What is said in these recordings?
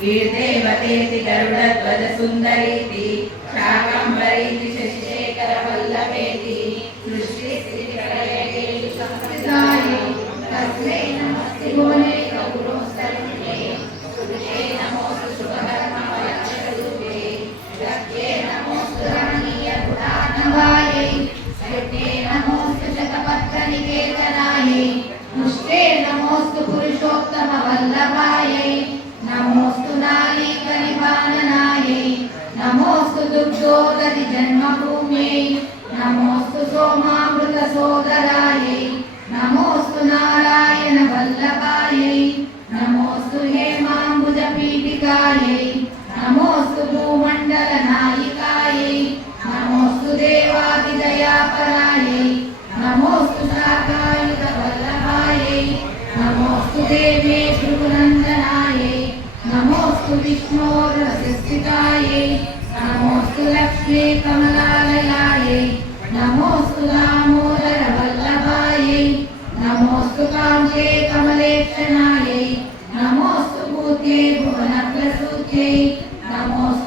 కీర్దేవతేతి గరుడధ్వజ దుర్గోదరి జన్మభూమి. నమోస్తు సోమామృత సోదరాయ. నమోస్తు నారాయణ వల్లభాయ. నమోస్తు హేమాంబుజ పీఠికాయ. నమోస్తు భూమండల నాయికాయ. నమోస్తు దేవాది దయాపరాయ. నమోస్తు శాకాయుత వల్లభాయ. నమోస్తు దేవే భృగునందనాయ నమోస్తు విష్ణోర్వశిష్ఠికాయ నమోస్తు లక్ష్మీ కమలాలయాయై నమోస్తు దామోదర వల్లభాయై నమోస్తు కాంతే కమలేక్షణాయై నమోస్తు భూతే భువన ప్రసూత్యై నమోస్తు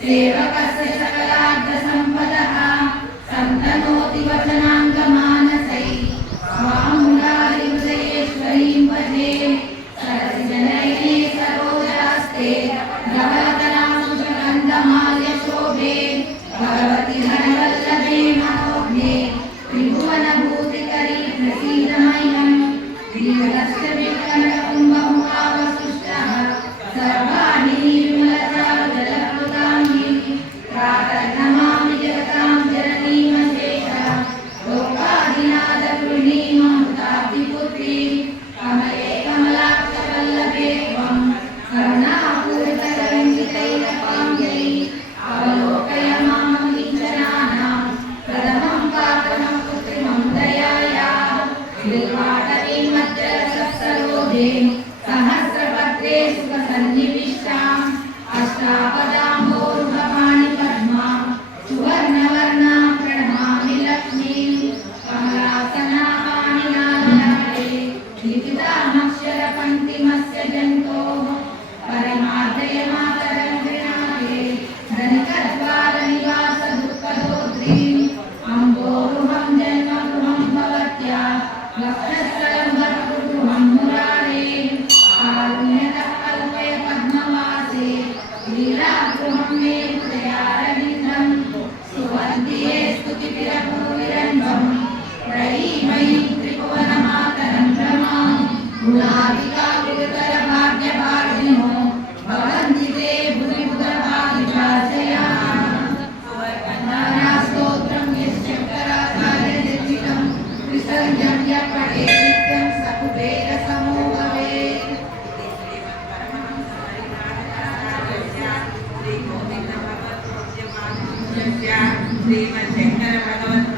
सेवकस्य सकलार्थसम्पदः सन्तनोति वचना Yeah. త్రిపువనమాతరం గులాబీ విద్య శ్రీమద్ శంకర భగవత్